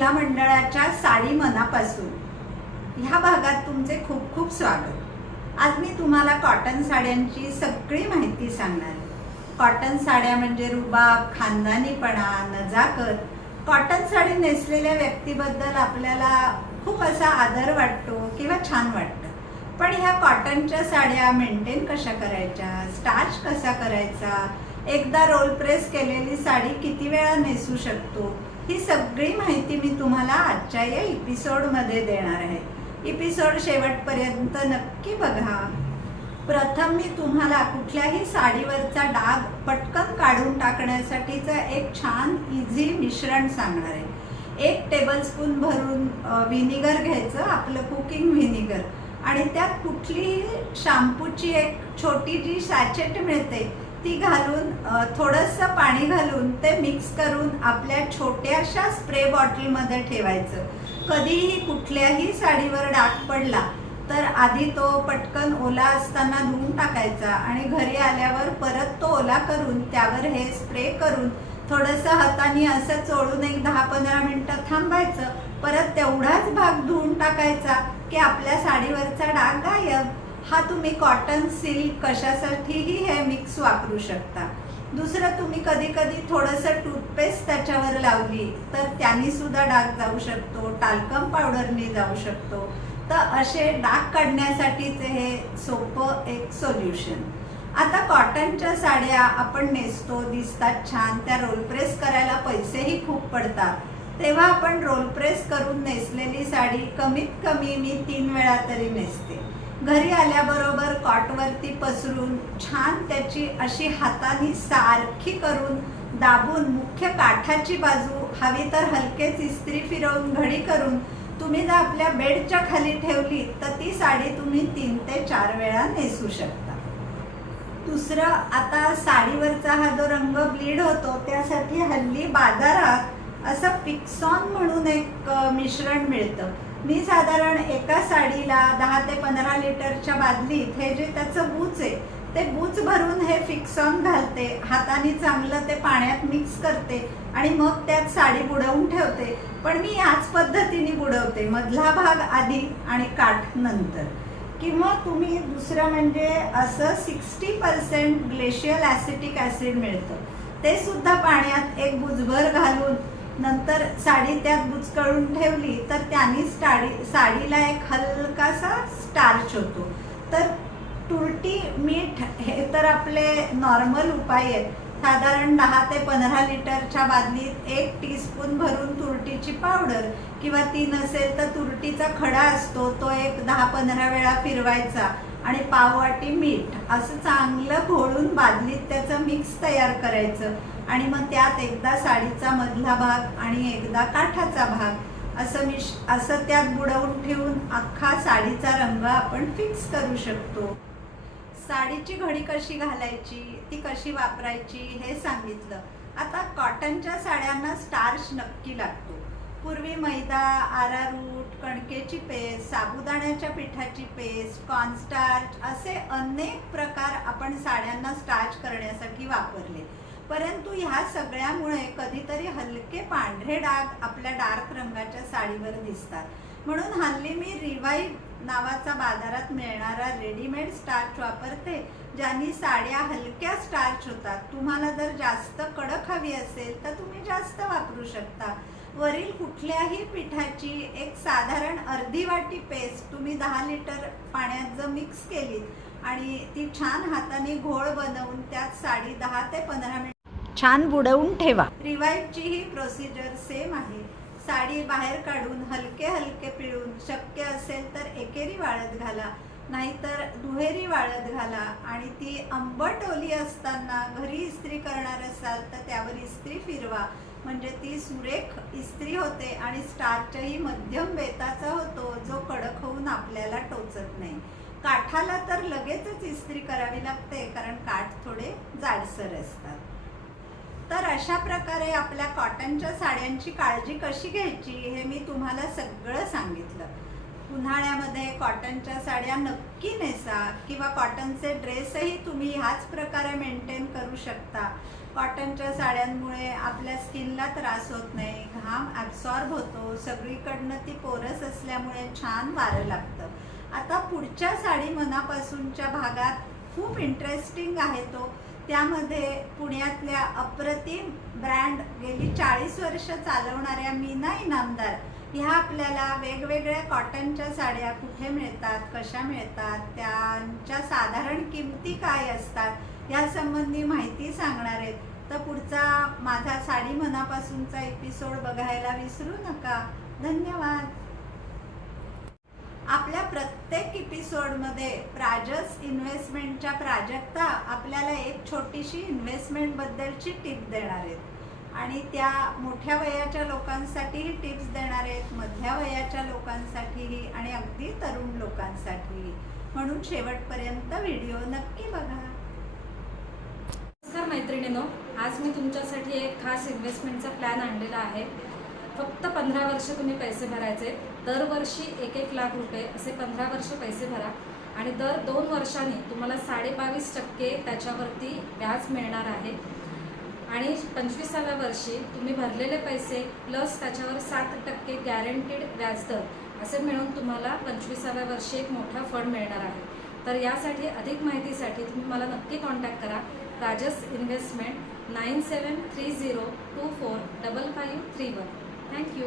महिला मंडळाच्या साडी मनापासून ह्या भागात तुमचे खूप खूप स्वागत। आज मी तुम्हाला कॉटन साड्यांची सगळी माहिती सांगणार आहे। कॉटन साड्या म्हणजे रुबाब, खानदानीपणा, नजाकत। कॉटन साडी नेसलेल्या व्यक्तीबद्दल आपल्याला खूप असा आदर वाटतो किंवा छान वाटतं। पण ह्या कॉटनच्या साड्या मेंटेन कशा करायच्या, स्टार्च कसा करायचा, एकदा रोल प्रेस केलेली साडी किती वेळा नेसू शकतो, ही सगळी माहिती मी तुम्हाला आजच्या या एपिसोडमध्ये देणार आहे। एपिसोड शेवटपर्यंत नक्की बघा। प्रथम मी तुम्हाला कुठल्याही साडीवरचा डाग पटकन काढून टाकण्यासाठीचं एक छान इझी मिश्रण सांगणार आहे। 1 टेबलस्पून भरून व्हिनेगर घ्यायचं, आपलं कुकिंग व्हिनेगर, आणि त्यात कुठलीही शॅम्पूची एक छोटी जी सॅचेट मिळते ती घालून थोडंसं पाणी घालून ते मिक्स करून आपल्या छोट्याशा स्प्रे बॉटलमध्ये ठेवायचं। कधीही कुठल्याही साडीवर डाग पडला तर आधी तो पटकन ओला असताना धुवून टाकायचा आणि घरी आल्यावर परत तो ओला करून त्यावर हे स्प्रे करून थोडंसं हाताने असं चोळून एक 10-15 मिनिटं थांबायचं, परत तेवढाच भाग धुवून टाकायचा की आपल्या साडीवरचा डाग गायब। हा तुम्ही कॉटन, सिल्क कशासाठीही हे मिक्स वापरू शकता। दुसरं, तुम्ही कधी कधी थोडंसं टूथपेस्ट त्याच्यावर लावली तर त्यांनी सुद्धा डाग जाऊ शकतो, टाल्कम पावडरने जाऊ शकतो। तर असे डाग काढण्यासाठीचे हे सोपं एक सोल्युशन। आता कॉटनच्या साड्या आपण नेसतो, दिसतात छान, त्या रोल प्रेस करायला पैसेही खूप पडतात, तेव्हा आपण रोल प्रेस करून नेसलेली साडी कमीत कमी मी 3 वेळा तरी नेसते। घरी आल्याबरोबर कॉटवरती पसरून छान त्याची अशी हाताने सारखी करून दाबून मुख्य काठाची बाजू हवी तर हलकेच इस्त्री फिरवून घडी करून तुम्ही जर आपल्या बेडच्या खाली ठेवली तर ती साडी तुम्ही 3 ते 4 वेळा नेसू शकता। दुसरं, आता साडीवरचा हा जो रंग ब्लीड होतो त्यासाठी हल्ली बाजारात असं पिक्सॉन म्हणून एक मिश्रण मिळतं। मी साधारण एका साडीला 10 ते 15 लिटरच्या बादलीत हे जे त्याचं बूच आहे ते बूच भरून हे फिक्सॉन घालते, हाताने चांगलं ते पाण्यात मिक्स करते आणि मग त्यात साडी बुडवून ठेवते। पण मी याच पद्धतीने बुडवते, मधला भाग आधी आणि काठ नंतर। किंवा तुम्ही दुसरं म्हणजे असं 60% ग्लेशियल ॲसिटिक ॲसिड मिळतं, ते सुद्धा पाण्यात एक बुचभर घालून नंतर साडी त्यात बुचकळून ठेवली तर त्यांनी साडीला एक हलकासा स्टार्च होतो। तर तुरटी, मीठ हे तर आपले नॉर्मल उपाय आहेत। साधारण 10 ते 15 लिटरच्या बादलीत 1 टीस्पून भरून तुरटीची पावडर, किंवा ती नसेल तर तुरटीचा खडा असतो तो एक 10-15 वेळा फिरवायचा आणि पाववाटी मीठ असं चांगलं घोळून बादलीत त्याचं मिक्स तयार करायचं आणि मग त्यात एकदा साडीचा मधला भाग आणि एकदा काठाचा भाग असं त्यात बुडवून ठेवून अख्खा साडीचा रंग आपण फिक्स करू शकतो। साडीची घडी कशी घालायची, ती कशी वापरायची हे सांगितलं। आता कॉटनच्या साड्यांना स्टार्च नक्की लागतो। पूर्वी मैदा, आरारूट, कणकेची पेस्ट, साबुदाण्याच्या पिठाची पेस्ट, कॉर्नस्टार्च असे अनेक प्रकार आपण साड्यांना स्टार्च करण्यासाठी वापरले। परंतु ह्या सगळ्यामुळे कधीतरी हलके पांढरे डाग आपल्या डार्क रंगाच्या साडीवर दिसतात। म्हणून हल्ली मी रिवाइव्ह नावाचा बाजारात मिळणारा रेडीमेड स्टार्च वापरते, ज्यांनी साड्या हलक्या स्टार्च होतात। तुम्हाला जर जास्त कडक हवी असेल तर तुम्ही जास्त वापरू शकता। वरील कुठल्याही पिठाची एक साधारण अर्धी वाटी पेस्ट तुम्ही 10 लिटर पाण्यात जर मिक्स केली आणि ती छान हाताने घोळ बनवून त्यात साडी 10 ते 15 मिनिट छान बुडवून ठेवा। रिवाइव्हची ही प्रोसिजर सेम आहे। साडी बाहेर काढून हलके हलके पिळून, शक्य असेल तर एकेरी वाळत घाला, नाहीतर दुहेरी वाळत घाला आणि ती आंबट ओली असताना घरी इस्त्री करणार असाल तर त्यावर इस्त्री फिरवा, म्हणजे ती सुरेख इस्त्री होते आणि स्टार्चही मध्यम बेताचा होतो, जो कडक होऊन आपल्याला टोचत नाही। काठाला तर लगेचच इस्त्री करावी लागते, कारण काठ थोडे जाडसर असतात। तर अशा प्रकारे आपल्या कॉटनच्या साड्यांची काळजी कशी घ्यायची हे मी तुम्हाला सगळं सांगितलं। उन्हाळ्यामध्ये कॉटनच्या साड्या नक्की नेसा, किंवा कॉटनचे ड्रेसही तुम्ही ह्याच प्रकारे मेंटेन करू शकता। कॉटनच्या साड्यांमुळे आपल्या स्किनला त्रास होत नाही, घाम ॲब्सॉर्ब होतो, सगळीकडनं ती पोरस असल्यामुळे छान वारं लागतं। आता पुढच्या साडी मनापासूनच्या भागात खूप इंटरेस्टिंग आहे तो, त्यामध्ये पुण्यातल्या अप्रतिम ब्रँड गेली 40 वर्ष चालवणाऱ्या मीना इनामदार ह्या आपल्याला वेगवेगळ्या कॉटनच्या साड्या कुठे मिळतात, कशा मिळतात, त्यांच्या साधारण किमती काय असतात यासंबंधी माहिती सांगणार आहेत। तर पुढचा माझा साडी मनापासूनचा एपिसोड बघायला विसरू नका। धन्यवाद। आपल्या प्रत्येक एपिसोडमध्ये प्राजस इन्व्हेस्टमेंटच्या प्राजक्ता आपल्याला एक छोटीशी इन्व्हेस्टमेंटबद्दलची टिप देणार आहेत आणि त्या मोठ्या वयाच्या लोकांसाठीही टिप्स देणार आहेत, मध्या वयाच्या लोकांसाठीही आणि अगदी तरुण लोकांसाठीही, म्हणून शेवटपर्यंत व्हिडिओ नक्की बघा। नमस्कार मैत्रिणींनो, आज मी तुमच्यासाठी एक खास इन्व्हेस्टमेंटचा प्लॅन आणलेला आहे। फक्त 15 वर्ष तुम्ही पैसे भरायचे, दरवर्षी 1-1 लाख रुपये असे 15 वर्ष पैसे भरा आणि दर 2 वर्षांनी तुम्हाला 22.5% त्याच्यावरती व्याज मिळणार आहे आणि 25व्या वर्षी तुम्ही भरलेले पैसे प्लस त्याच्यावर 7% गॅरंटीड व्याजदर असे मिळून तुम्हाला 25व्या वर्षी एक मोठा फंड मिळणार आहे। तर यासाठी अधिक माहितीसाठी तुम्ही मला नक्की कॉन्टॅक्ट करा। प्राजस इन्व्हेस्टमेंट 9730245531। थँक्यू।